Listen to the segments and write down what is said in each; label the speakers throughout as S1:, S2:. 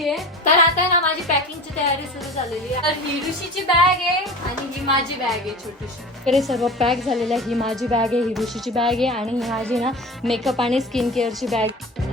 S1: करायची आहे तर आता ना माझी पॅकिंगची तयारी सुरू झालेली आहे. तर ही ऋषीची बॅग आहे आणि ही माझी बॅग आहे छोटीशी. वगैरे सर्व पॅक झालेलं आहे. ही माझी बॅग आहे ही ऋषीची बॅग आहे आणि ही माझी ना मेकअप आणि skin केअरची bag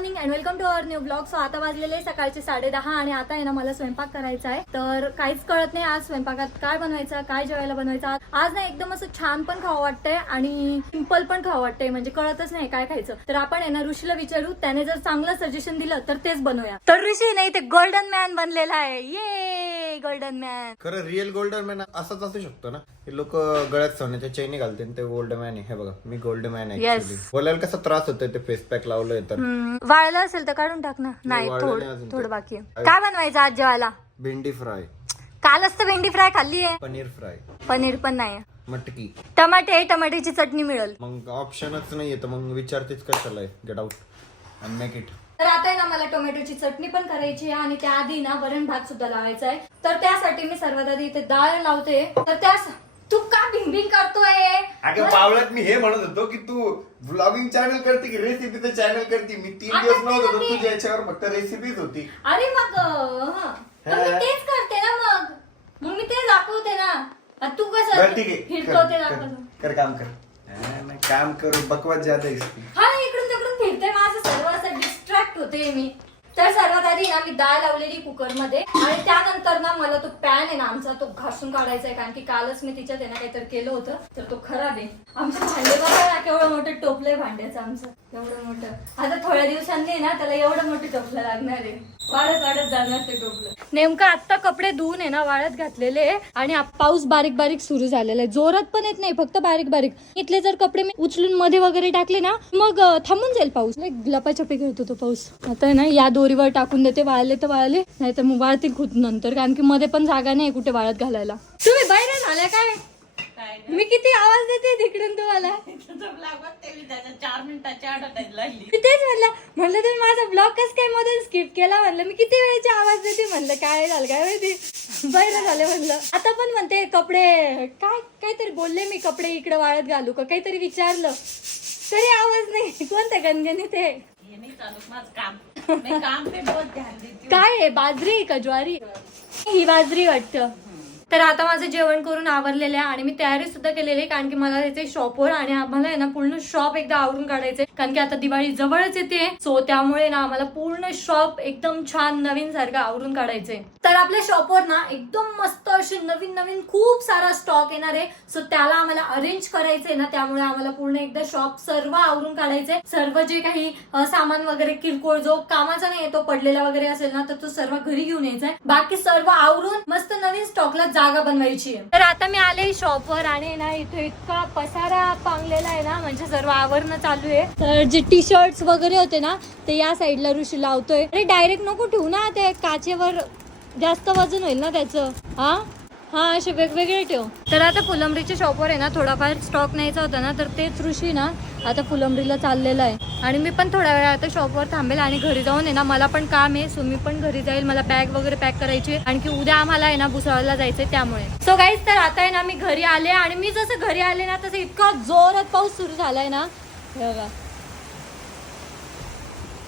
S1: morning and welcome to our new blog. So आता वाजलेले सकाळचे साडे दहा आणि आता आहे ना मला स्वयंपाक करायचा आहे. तर काहीच कळत नाही आज स्वयंपाकात काय बनवायचं काय जेवायला बनवायचं. आज ना एकदम असं छान पण खावं वाटतंय आणि सिंपल पण खावं वाटतंय म्हणजे कळतच नाही काय खायचं. तर आपण आहे ना ऋषीला विचारू त्याने जर चांगलं सजेशन दिलं तर तेच बनवूया. तर ऋषी नाही ते गोल्डन मॅन बनलेला आहे. ये गोल्डन मॅन
S2: खरं रिअल गोल्डन मॅन असाच असू शकतो ना? हे लोक गळ्यात सोन्याच्या चैनी घालते ते गोल्ड मॅन आहे. हे बघा मी गोल्ड मॅन आहे
S1: Yes.
S2: actually. बोलायला कसा त्रास होतोय ते फेस पॅक लावलंय तर.
S1: वाळलं असेल तर काढून टाक ना. नाही
S2: वाळलं नाही
S1: थोडं
S2: अजून ते.
S1: थोडं बाकी आहे. काय बनवायचं आज जेवायला?
S2: भेंडी फ्राय.
S1: कालच तर भेंडी फ्राय खाल्ली आहे.
S2: पनीर फ्राय.
S1: पनीर पण नाही
S2: मटकी.
S1: टमाटे टमाट्याची चटणी मिळेल.
S2: मग ऑप्शनच नाहीये तर मग विचारतेच कशाला गेट आउट मेक इट
S1: तर आता आहे ना मला टोमॅटोची चटणी पण करायची आहे आणि त्याआधी ना वरण भात सुद्धा लावायचा आहे. तर त्यासाठी मी सर्वात आधी इथे डाळ लावते. तर त्या का भिंबिंग करतोय.
S2: अगं पावलात मी हे म्हणत होतो की तू ब्लॉगिंग चॅनल करते की रेसिपीचं चॅनल करते? मी तीन
S1: आता
S2: दिवस नव्हतो
S1: तुला
S2: तर
S1: मी-
S2: तुझ्या याच्यावर फक्त रेसिपीच होती.
S1: अरे मग हं. मी. तेच करते ना मग. मग मी ते दाखवते ना. आता तू कसं
S2: ठीक आहे.
S1: फिरतो
S2: कर-
S1: ते
S2: कर-
S1: दाखवतो.
S2: कर काम कर. हा, नाही, काम करू बकवास इसकी.
S1: हा इकडून तिकडून फिरते माझं सर्व असं डिस्ट्रॅक्ट होते मी. तर सर्वात आधी ना मी डाळ लावलेली कुकरमध्ये आणि त्यानंतर ना मला तो पॅन आहे ना आमचा तो घासून काढायचा आहे कारण की कालच मी तिच्यात आहे ना काहीतरी केलं होतं तर तो खराब आहे. आमचं भांडे बघा ना केवढं मोठं टोपलंय भांड्याचं आमचं. एवढं मोठं. आता थोड्या दिवसांनी ना त्याला एवढं मोठी टोपलं लागणार आहे. वाढत वाढत जाणार ते टोपलं. नेमकं आत्ता कपडे धुवून आहे ना वाळत घातलेले आणि पाऊस बारीक बारीक सुरू झालेला आहे. जोरात पण येत नाही फक्त बारीक बारीक. इथले जर कपडे मी उचलून मध्ये वगैरे टाकले ना मग अं, थांबून जाईल पाऊस. लपाछपी खेळतो तो पाऊस. आता आहे ना या दोरीवर टाकून देते वाळले तर वाळले नाही तर मग वाळतील खूप नंतर. कारण की मध्ये पण जागा नाही कुठे वाळत घालायला. तुम्ही बाहेर आल्या काय? मी किती आवाज देते तिकडून तुम्हाला?
S3: चार मिनिटाची अडकायला लागली
S1: मी तेच म्हणलं म्हणलं तुम्ही माझा ब्लॉग कस काय मध्ये स्किप केला म्हणलं? मी किती वेळेची आवाज देते म्हणलं काय झालं काय माहिती? बरं झालं म्हणलं. आता पण म्हणते कपडे काय काहीतरी बोलले मी कपडे इकडे वाळत घालू का? काहीतरी विचारलं. तरी आवाज नाही. कोणत्या गणगणी ते
S3: हे
S1: काय आहे? बाजरी का ज्वारी? ही बाजरी वाटतं. तर आता माझं जेवण करून आवरलेलं आहे आणि मी तयारी सुद्धा केलेली आहे कारण की मला यायचंय शॉपवर आणि आम्हाला आहे ना पूर्ण शॉप एकदा आवरून काढायचंय. कारण की आता दिवाळी जवळच येते सो त्यामुळे ना आम्हाला पूर्ण शॉप एकदम छान नवीन सारखं आवरून काढायचंय. तर आपल्या शॉपवर ना एकदम मस्त असे नवीन नवीन खूप सारा स्टॉक येणार आहे. सो त्याला आम्हाला अरेंज करायचंय ना त्यामुळे आम्हाला पूर्ण एकदा शॉप सर्व आवरून काढायचंय. सर्व जे काही सामान वगैरे किरकोळ जो कामाचा नाही तो पडलेला वगैरे असेल ना तर तो सर्व घरी घेऊन यायचा आहे बाकी सर्व आवरून मस्त नवीन स्टॉकला जागा बनवायची तर आता मी आले शॉपवर आणि ना इथे इतका पसारा पांगलेला आहे ना म्हणजे सर्व आवरणं चालू आहे. तर जे टी शर्ट वगैरे होते ना ते या साईडला ऋषी लावतोय. अरे डायरेक्ट नको ठेवू ना ते काचेवर जास्त वजन होईल ना त्याचं. हा? हा असे वेगवेगळे ठेव. तर आता फुलंबरीच्या शॉपवर आहे ना थोडाफार स्टॉक न्यायचा होता ना तर तेच ऋषी ना आता फुलंबरीला चाललेला आहे. आणि मी पण थोड्या वेळा आता शॉपवर थांबेल आणि घरी जाऊन आहे ना मला पण काम आहे सो मी पण घरी जाईल मला बॅग वगैरे पॅक करायची. आणखी उद्या आम्हाला आहे ना भुसावळला जायचंय त्यामुळे. सो गाईज तर आता आहे ना मी घरी आले आणि मी जसं घरी आले ना तसं इतका जोरात पाऊस सुरू झालाय ना. बघा.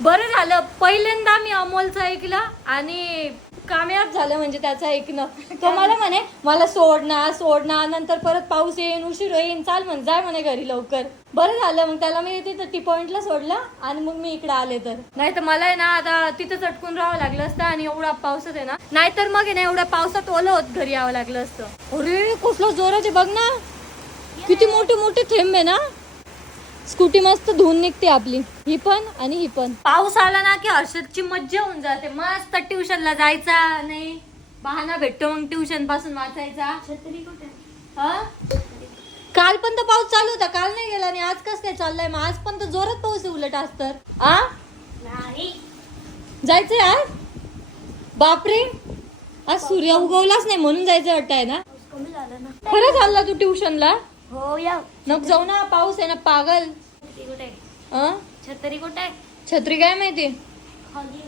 S1: बरं झालं. पहिल्यांदा मी अमोलचं ऐकलं आणि कामयाब झालं म्हणजे त्याचं ऐकणं तो मला म्हणे मला सोड ना सोड ना नंतर परत पाऊस येईन उशीर होईन चाल म्हण जाय म्हणे घरी लवकर. बरं झालं मग त्याला मी तिथं टी पॉइंटला सोडलं आणि मग मी इकडे आले तर. नाही तर मला आहे ना आता तिथं चटकून राहावं लागलं असतं आणि एवढा पावसात आहे ना नाहीतर मग आहे ना एवढ्या पावसात ओलं होत घरी यावं लागलं असतं. अरे कसलं जोराचे बघ ना. किती मोठे मोठे थेंब आहे ना. स्कूटी मस्त धुवून निघते आपली. ही पण आणि ही पण. पाऊस आला ना की हर्षदची मज्जा होऊन जाते. मस्त ट्युशनला जायचा नाही. बहाना भेटतो मग ट्युशनपासून वाचायचा. हा? काल पण तर पाऊस चालू होता. काल नाही गेला आणि आज कस काय चाललाय? मग आज पण तर जोरात पाऊस आहे उलट आज तर. आ? जायचंय आज? बापरे. आज सूर्य उगवलाच नाही म्हणून जायचं वाटतंय ना? खरं चालला तू ट्युशनला
S3: हो या.
S1: नको जाऊ ना. पाऊस आहे ना पागल. अं?
S3: छत्री कुठे?
S1: छत्री काय माहिती?
S3: खाली.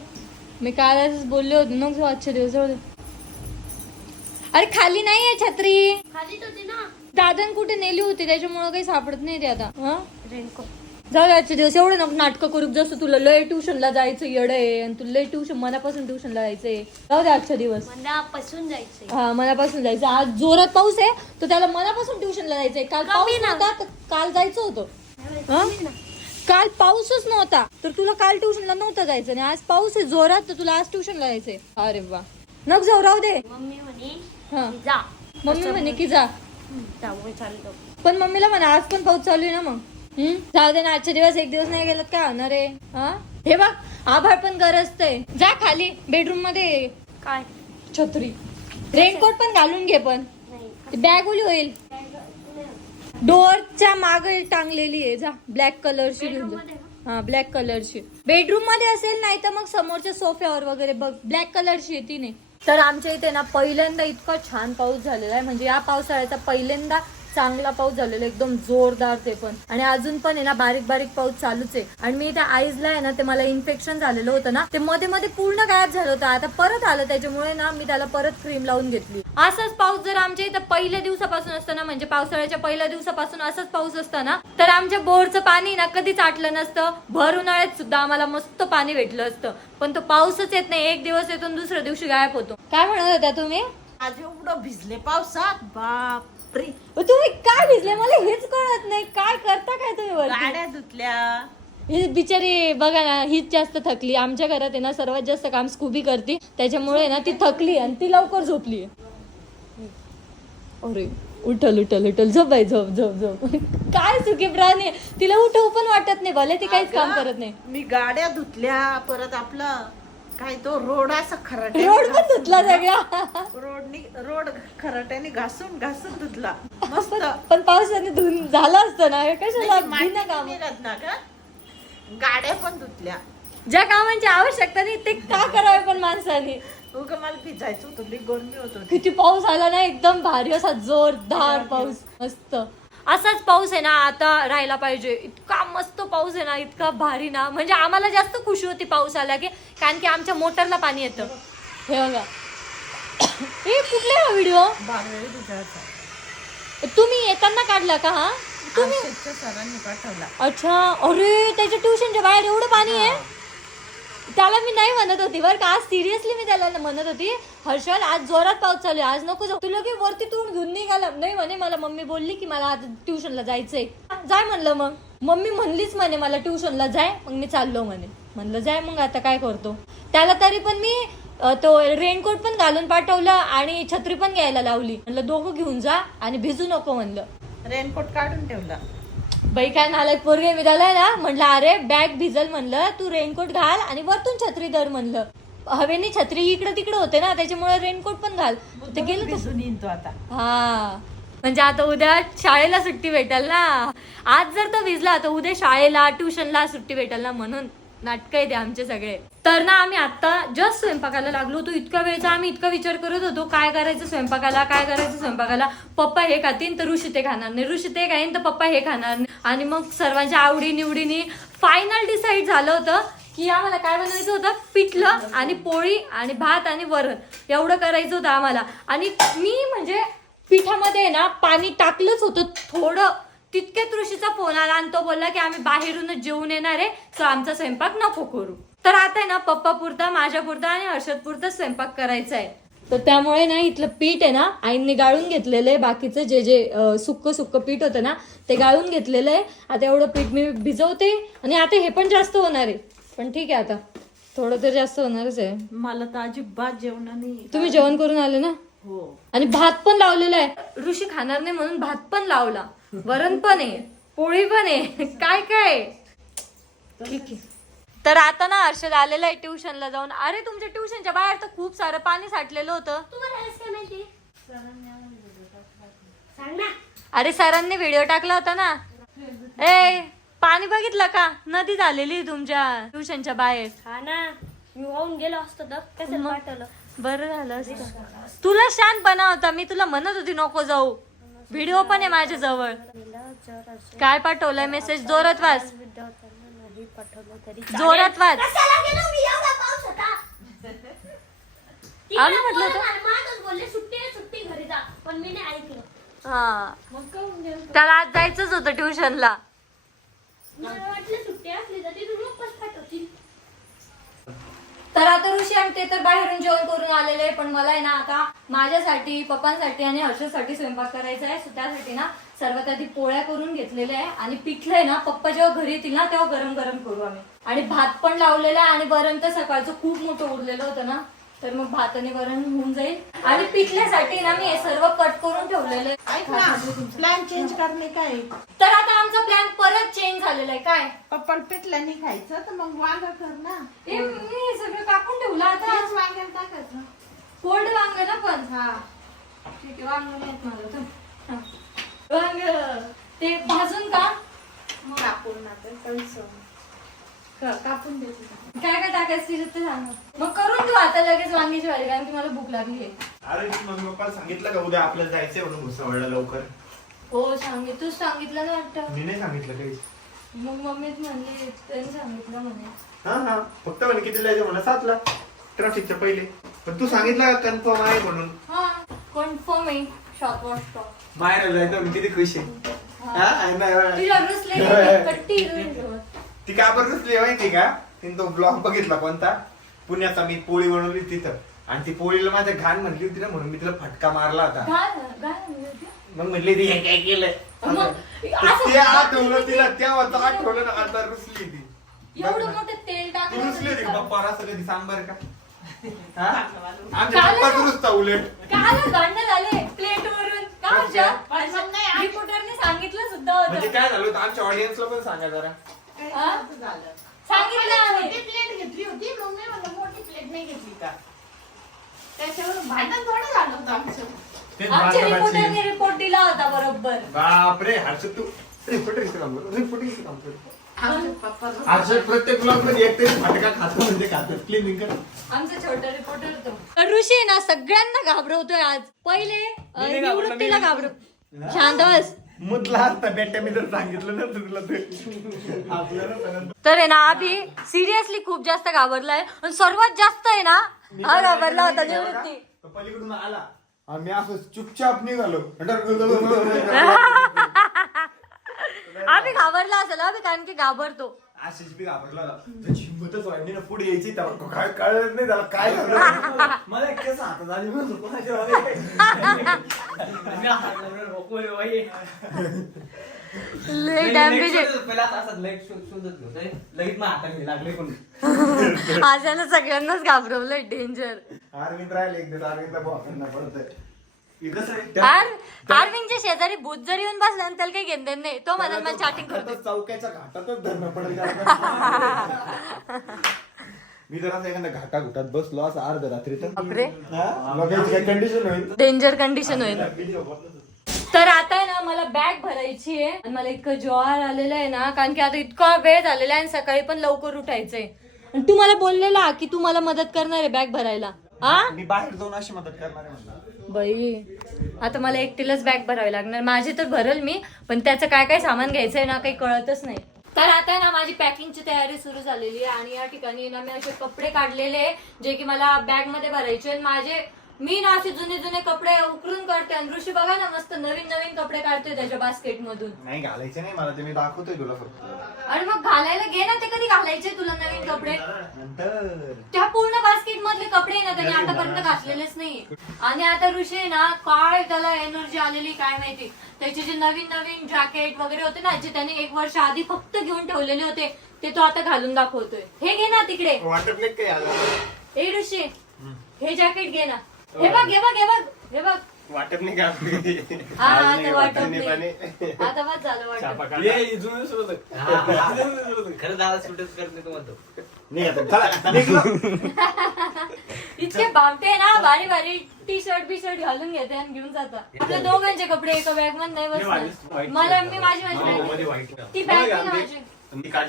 S1: मी काल बोलले होते नको जाऊ आजच्या दिवस जाऊ दे. अरे खाली नाही आहे छत्री.
S3: खालीच होती ना.
S1: दादन कुठे नेली होती त्याच्यामुळे काही सापडत नाही ते आता. हं? जाऊ दे आजचे दिवस एवढे नको नाटकं करू जसं तुला लय ट्युशनला जायचं येड आहे आणि तुला लय ट्युशन मनापासून ट्युशनला जायचंय जाऊ दे आजच्या दिवस.
S4: मनापासून जायचंय.
S1: हा मनापासून जायचं. आज जोरात पाऊस आहे तर त्याला मनापासून ट्युशनला जायचंय. काल पाऊस नव्हता तर काल जायचं होतं. हा? काल पाऊसच नव्हता. तर तुला काल ट्युशनला नव्हतं जायचं आणि आज पाऊस आहे जोरात तर तुला आज ट्युशनला जायचंय. अरे वा. नक जाऊ राहू दे.
S4: मम्मी म्हणे
S1: हा.
S4: जा.
S1: मम्मी म्हणे की जा.
S4: त्यामुळे चाललो
S1: पण मम्मीला म्हणा आज पण पाऊस चालू आहे ना मग. हम्म? जाऊ दे ना आजचे दिवस एक दिवस नाही गेलात काय होणार आहे? हा? हे बघ आभाळ पण गरजतंय जा खाली बेडरूममध्ये.
S4: काय?
S1: छत्री. रेनकोट पण घालून घे पण.
S4: नाही.
S1: बॅग ओली होईल. डोअरच्या मागे टांगलेली आहे जा. ब्लॅक कलरची घेऊन जा. हा ब्लॅक कलरची बेडरूममध्ये असेल नाही तर मग समोरच्या सोफ्यावर वगैरे बघ. ब्लॅक कलरची आहे तिने तर आमच्या इथे ना पहिल्यांदा इतका छान पाऊस झालेला आहे. म्हणजे या पावसाळ्याचा पहिल्यांदा चांगला पाऊस झालेला एकदम जोरदार ते पण. आणि अजून पण आहे ना बारीक बारीक पाऊस चालूच आहे. आणि मी त्या आईजला आहे ना ते मला इन्फेक्शन झालेलं होतं ना ते मध्ये मध्ये पूर्ण गायब झालं होतं. आता परत आलं त्याच्यामुळे ना मी त्याला परत क्रीम लावून घेतली. असाच पाऊस जर आमच्या इथं पहिल्या दिवसापासून असतं ना म्हणजे पावसाळ्याच्या पहिल्या दिवसापासून असंच पाऊस असतं ना तर आमच्या बोरचं पाणी ना कधीच आटलं नसतं. भर उन्हाळ्यात सुद्धा आम्हाला मस्त पाणी भेटलं असतं. पण तो पाऊसच येत नाही. एक दिवस येतो दुसऱ्या दिवशी गायब होतो. काय म्हणत होता तुम्ही?
S3: आज एवढं भिजले पावसात? बापरे.
S1: तुम्ही काय भिजले? मला हेच कळत नाही. काय करता काय तुम्ही वरती?
S3: गाड्या धुतल्या.
S1: ही बिचारी बघा ना हीच जास्त थकली. आमच्या घरात आहे ना सर्वात जास्त काम स्कूबी करते. त्याच्यामुळे ना ती थकली आणि ती लवकर झोपली अरे उठल उठल उठल. झोप बाई झोप झोप झोप. काय चुकी प्राणी आहे. तिला उठवू पण वाटत नाही. भले ती काहीच काम करत नाही.
S3: मी गाड्या धुतल्या परत आपलं काय तो रोड असं खराट
S1: रोड पण धुतला सगळा.
S3: रोडनी रोड खराट्याने घासून घासून धुतला. मस्त.
S1: पण पावसाने धुवून झालं असतं ना कशाला
S3: माती
S1: बिना काम?
S3: नाही निघत ना का गाड्या पण धुतल्या.
S1: ज्या कामांची आवश्यकता नाही ते का करावे पण माणसाने?
S3: उग मला भिजायचं होतं होत होती.
S1: किती पाऊस आला ना एकदम भारी असा जोरदार पाऊस. मस्त. असाच पाऊस आहे ना आता राहायला पाहिजे. इतका मस्त पाऊस आहे ना इतका भारी ना. म्हणजे आम्हाला जास्त खुशी होती पाऊस आला की कारण की आमच्या मोटरला पाणी येतं. हे बघा. हे कुठले हा व्हिडिओ? तुम्ही येताना काढला का हा? तुम्ही
S3: आमच्या सरांनी पाठवला.
S1: अच्छा. अरे त्याच्या ट्युशनच्या बाहेर एवढं पाणी आहे? त्याला मी नाही म्हणत होती बरं का. आज सिरियसली मी त्याला म्हणत होती. हर्षल आज जोरात पाऊस चालू आहे. आज नको जाऊ. तुला की वरती तू घेऊन निघाला. नाही म्हणे मला मम्मी बोलली की मला आज ट्युशनला जायचंय. जाय म्हणलं मग. मम्मी म्हणलीच म्हणे मला ट्युशनला जाय. मग मी चाललो म्हणे. म्हणलं जाय मग आता काय करतो? त्याला तरी पण मी तो रेनकोट पण घालून पाठवलं आणि छत्री पण घ्यायला लावली. म्हणलं दोघं घेऊन जा आणि भिजू नको म्हणलं.
S3: रेनकोट काढून ठेवला.
S1: बाई काय नालायक पोरगे मी त्याला ना? म्हणलं अरे बॅग भिजल म्हणलं. तू रेनकोट घाल आणि वरतून छत्री धर म्हणलं. हवेने छत्री इकडे तिकडे होते ना त्याच्यामुळे रेनकोट पण घाल. ते गेलं तसं
S3: भिजून येईन तो आता.
S1: हा. म्हणजे आता उद्या शाळेला सुट्टी भेटेल ना. आज जर तो भिजला तर उद्या शाळेला ट्युशनला सुट्टी भेटेल ना म्हणून. नाटक आहे ते आमचे सगळे. तर ना आम्ही आता जस्ट स्वयंपाकाला लागलो होतो. इतका वेळचा आम्ही इतका विचार करत होतो. काय करायचं स्वयंपाकाला काय करायचं स्वयंपाकाला? पप्पा हे खातीन तर ऋषी ते खाणार नाही. ऋषी ते खाईन तर पप्पा हे खाणार नाही. आणि मग सर्वांच्या आवडी निवडीने फायनल डिसाईड झालं होतं. की आम्हाला काय बनवायचं होतं? पिठलं आणि पोळी आणि भात आणि वरण. एवढं करायचं होतं आम्हाला. आणि मी म्हणजे पिठामध्ये ना पाणी टाकलंच होतं थोडं. तितक्यात ऋषीचा फोन आला आणि तो बोलला की आम्ही बाहेरूनच जेवून येणार आहे सो आमचा स्वयंपाक नको करू. तर आता आहे ना पप्पा पुरता माझ्या पुरता आणि हर्षद पुरता स्वयंपाक करायचा आहे. तर त्यामुळे ना इथलं पीठ आहे ना आईंनी गाळून घेतलेलं आहे. बाकीचं जे जे सुक्क सुक्क पीठ होतं ना ते गाळून घेतलेलं आहे. आता एवढं पीठ मी भिजवते आणि आता हे पण जास्त होणार आहे. पण ठीक आहे आता. थोडं तर जास्त होणारच आहे.
S3: मला तर अजिबात जेवण नाही
S1: तुम्ही जेवण करून आले ना?
S3: हो.
S1: आणि भात पण लावलेला आहे. ऋषी खाणार नाही म्हणून भात पण लावला. वरण पण आहे. पोळी पण आहे. काय काय? ठीक आहे. तर आता ना हर्षद आलेला आहे ट्युशनला जाऊन. अरे तुमच्या ट्युशनच्या बाहेर तर खूप सारं पाणी साठलेलं होतं. अरे सरांनी व्हिडिओ टाकला होता ना. ए पाणी बघितलं का? नदी झालेली तुमच्या ट्युशनच्या बाहेर.
S4: हा ना. मी वाहून गेलो असतो तर कसं
S1: मग?
S4: पाठवलं?
S1: बरं झालं असतं. तुला शांतपणा होता मी तुला म्हणत होती नको जाऊ. व्हिडिओ पण आहे माझ्या जवळ. काय पाठवलंय? मेसेज जोरात वाच. जोरात वाच.
S4: कशाला गेलो? मी एवढा पाऊस होता.
S1: आम्ही म्हटलं होतं. हा. त्याला आज जायचंच होतं ट्युशनला
S4: मला वाटलं सुट्टी असली तर
S1: आता ऋषी आमटे तर बाहेरून जेवण करून आलेले पण मला आहे ना आता माझ्यासाठी पप्पांसाठी आणि हर्षसाठी स्वयंपाक करायचा आहे. त्यासाठी ना सर्वात आधी पोळ्या करून घेतलेल्या आहे. आणि पिठलं आहे ना पप्पा जेव्हा घरी येतील ना तेव्हा गरम गरम करू आम्ही. आणि भात पण लावलेला आहे आणि वरण तर सकाळचं खूप मोठं उरलेलं होतं ना. तर मग भात आणि वरण होऊन जाईल. आणि पिठल्यासाठी ना मी हे सर्व कट करून ठेवलेलं आहे
S3: प्लॅन चेंज करणे काय
S1: तर आता आमचा प्लॅन परत चेंज झालेला आहे. काय?
S3: पप्पल पिठल्याने खायचं तर मग वांग कर ना.
S1: हे मी सगळं कापून ठेवलं आता.
S3: तेच वांग्याला टाकायचं.
S1: कोल्ड वांग ना पण.
S3: हा.
S1: ठीक आहे वांग नाही येत मला तर. हा. वांग. ते भाजून का?
S3: मग आपण ना ते पैसे.
S1: का- कापून देते? काय काय टाकायचं तिच्यात ते सांग. मग करून घेऊ आता लगेच वांग्याची भाजी कारण की मला भूक लागली आहे.
S2: अरे मी मम्मी पप्पाला सांगितलं का उद्या आपल्याला जायचंय म्हणून भुसावळला लवकर?
S1: हो सांगित तूच सांगितलं ना वाटतं
S2: मी नाही सांगितलं काही
S1: मग मम्मीच म्हणली त्यांनी सांगितलं म्हणे.
S2: हा हा. फक्त म्हणे किती जायचं म्हणा सातला. ट्रॅफिकच्या पहिले. पण तू सांगितलं कन्फर्म आहे म्हणून?
S1: हा कन्फर्म आहे. शॉप वॉश स्टॉप
S2: बाहेर जायचं म्हणून किती खुश आहे. हा, आहे ना?
S1: ती रुसले कट्टी हिरोईन
S2: ती का बरं माहिती का? तिने तो ब्लॉग बघितला कोणता? पुण्याचा मी पोळी बनवली तिथं आणि ती पोळीला माझ्या घाण म्हणली होती ना म्हणून मी तिला फटका मारला होता. मग म्हणली ती हे काय केलं
S1: मग
S2: तर
S1: असं-
S2: ते आठवलं तिला तेव्हा आठवलं ना आता रुसली ती
S1: एवढं मोठं तेल
S2: तू
S1: टाकलं
S2: रुसली होती का
S1: होतं.
S2: पप्पा असं कधी सांग बरं का हा? आमच्या
S1: काल-
S2: पप्पाच रुसता उलट
S1: भांडण झाले का?
S3: पण मग नाही,
S1: रिपोर्टरने सांगितलं सुद्धा
S2: म्हणजे
S1: होतं
S2: काय झालं होतं आमच्या ऑडियन्सला पण सांगा जरा
S1: हा?
S3: झालं
S1: सांगितलं आम्ही.
S3: प्लेट घेतली होती नाही घेतली का? त्याच्यावर भांडण थोडं झालं होतं आमचं.
S2: तेच
S1: आमच्या
S2: बारकाबाची.
S1: रिपोर्टरने रिपोर्ट दिला होता बरोबर.
S2: बापरे हर्षद तू रिपोर्टिंग काम कर रिपोर्टिंग काम कर
S3: आमचे? पप्पा
S2: हर्षद प्रत्येक ब्लॉगमध्ये एक तरी फटका खातो म्हणजे खातो. क्लिनिंग कर.
S1: आमचा छोटा रिपोर्टर होतो. ऋषी ना सगळ्यांना घाबरवतोय आज. पहिले अं, निवृत्तीला घाबर शांत बस.
S2: मुतला असता बेट्या मी तर सांगितलं ना तुला ते. आपल्याला सगळं-
S1: तर आहे ना अभि सिरियसली खूप जास्त घाबरलाय. आणि सर्वात जास्त आहे ना हा घाबरला होता निवृत्ती
S2: तो पलीकडून आला. आम्ही असं चुपचाप निघालो.
S1: आम्ही घाबरला असेल अभि कारण की घाबरतो.
S2: आशिष बी घाबरला होता. त्याची हिंमतच वाढली ना पुढे यायची तेव्हा काय कळत नाही त्याला काय झालं
S5: मला केस हातात आली म्हणून कोणाच्या वाले. आणि हात लावून रोकू रे बाई.
S1: लय
S5: नाही,
S1: डॅमेज
S5: नाही, शोधत- पहिला असं- असं लई शोध- शोधत होते. लगेच मग हाताने लागले पण
S1: आहे आज यानं सगळ्यांनाच घाबरवलंय डेंजर
S2: आर्मीत राहिले एकदा आर्मीतला बॉक्सना पडतंय हे कसं आहे?
S1: आर आरविंदच्या शेजारी भूत जरी येऊन बसला ना त्याला काही घेणं नाही. तो म्हणाल मला चॅटिंग करतो.
S2: चौक्याच्या घाटातच धरणं पडेल. मी जर असं एखाद्या घाटा घुटात बसलो असं अर्ध रात्री तर कंडिशन होईल.
S1: डेंजर कंडिशन होईल. तर आता आहे ना मला बॅग भरायची आहे. आणि मला इतकं ज्वार आलेलं आहे ना कारण की आता इतका वेळ झालेला आहे आणि सकाळी पण लवकर उठायचंय. आणि तू मला बोललेला की तू मला मदत करणार आहे बॅग भरायला.
S2: मी बाहेर जाऊन अशी मदत करणार आहे म्हणलं.
S1: बाई आता मला एकटीलाच बॅग भरावी लागणार. माझी तर भरल मी पण त्याचं काय काय सामान घ्यायचंय ना काही कळतच नाही. तर आता ना माझी पॅकिंगची तयारी सुरू झालेली आहे आणि या ठिकाणी ना मी असे कपडे काढलेले आहे, जे की मला बॅगमध्ये भरायचे आणि माझे मी ना असे जुने जुने कपडे उकरून काढते आणि ऋषी बघा ना मस्त नवीन नवीन कपडे काढते त्याच्या बास्केट मधून.
S2: नाही घालायचे नाही मला ते मी दाखवतोय तुला फक्त.
S1: आणि मग घालायला घे ना ते कधी घालायचे तुला नवीन कपडे?
S2: नंतर.
S1: त्या मधले कपडे ना त्याने आतापर्यंत घातलेलेच नाही आणि आता ऋषी आहे ना काय त्याला एनर्जी आलेली काय माहिती. त्याचे जे नवीन नवीन जॅकेट वगैरे होते ना जे त्याने एक वर्ष आधी फक्त घेऊन ठेवलेले होते ते तो आता घालून दाखवतोय. हे घे ना तिकडे.
S2: वाटत नाही
S1: ए ऋषी हे जॅकेट घे ना. हे बघ हे बघ हे बघ हे बघ.
S2: वाटत नाही का?
S1: हा आता वाटत नाही. आता बस झालं वाटत.
S5: ये, हे जुनं सोडत होतं. हा, जुनं सोडत होतं. खरं दादा सुटच करत नाही तो. म्हणतो
S2: नाही आता चला निघलो.
S1: इतके बामटे ना भारी भारी. टी शर्ट बी शर्ट घालून घेते आणि घेऊन जातात आपल्या दोघांचे कपडे एका बॅगमध्ये नाही बसणार मला मी माझी माझी
S5: मध्ये
S1: बॅग
S5: white.
S1: ती बॅग ना माझी.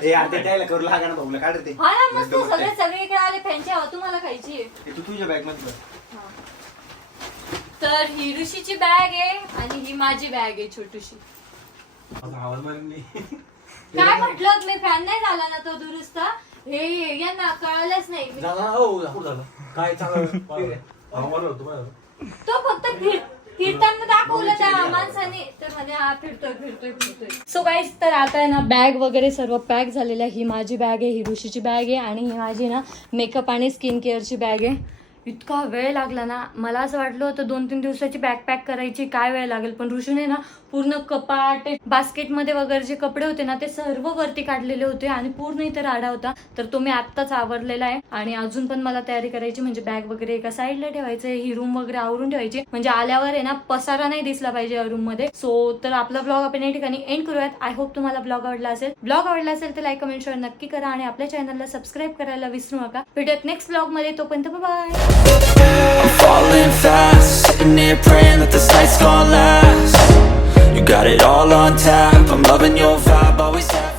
S2: ए, आता त्याला करू लागा ना भाऊला काढ ते.
S1: हा ना मस्त सगळे सगळे इकडे आले फॅनची हवा तुम्हाला खायची आहे.
S2: हे तू तुझ्या बॅगमध्ये.
S1: तर ही ऋषीची बॅग आहे आणि ही माझी बॅग आहे छोटीशी. काय म्हटलं मी? फॅन नाही झाला ना तो दुरुस्त? हे यांना कळलंच नाही. मी-
S5: हो. काय.
S1: तो फक्त फिर फिरताना दाखवलं त्या माणसाने. तर म्हणे हा फिरतोय फिरतोय फिरतोय. सो गाईज तर आता आहे ना बॅग वगैरे सर्व पॅक झालेलं आहे ही माझी बॅग आहे ही ऋषीची बॅग आहे आणि ही माझी ना मेकअप आणि स्किन केअरची बॅग आहे. इतका वेळ लागला ना. मला असं वाटलं होतं दोन तीन दिवसाची बॅग पॅक करायची काय वेळ लागेल. पण ऋषीने ना पूर्ण कपाट बास्केटमध्ये वगैरे जे कपडे होते ना ते सर्व वरती काढलेले होते आणि पूर्ण इथे राडा होता. तर तो मी आत्ताच आवरलेला आहे. आणि अजून पण मला तयारी करायची म्हणजे बॅग वगैरे एका साईडला ठेवायचं ही रूम वगैरे आवरून ठेवायची. म्हणजे आल्यावर आहे ना पसारा नाही दिसला पाहिजे या रूममध्ये. सो तर आपला ब्लॉग आपण या ठिकाणी एंड करूयात. आय होप तुम्हाला ब्लॉग आवडला असेल. ब्लॉग आवडला असेल तर लाईक कमेंट शेअर नक्की करा आणि आपल्या चॅनलला सबस्क्राईब करायला विसरू नका. भेटूयात नेक्स्ट ब्लॉगमध्ये. तोपर्यंत bye
S6: got it all on tap, I'm loving your vibe, always have.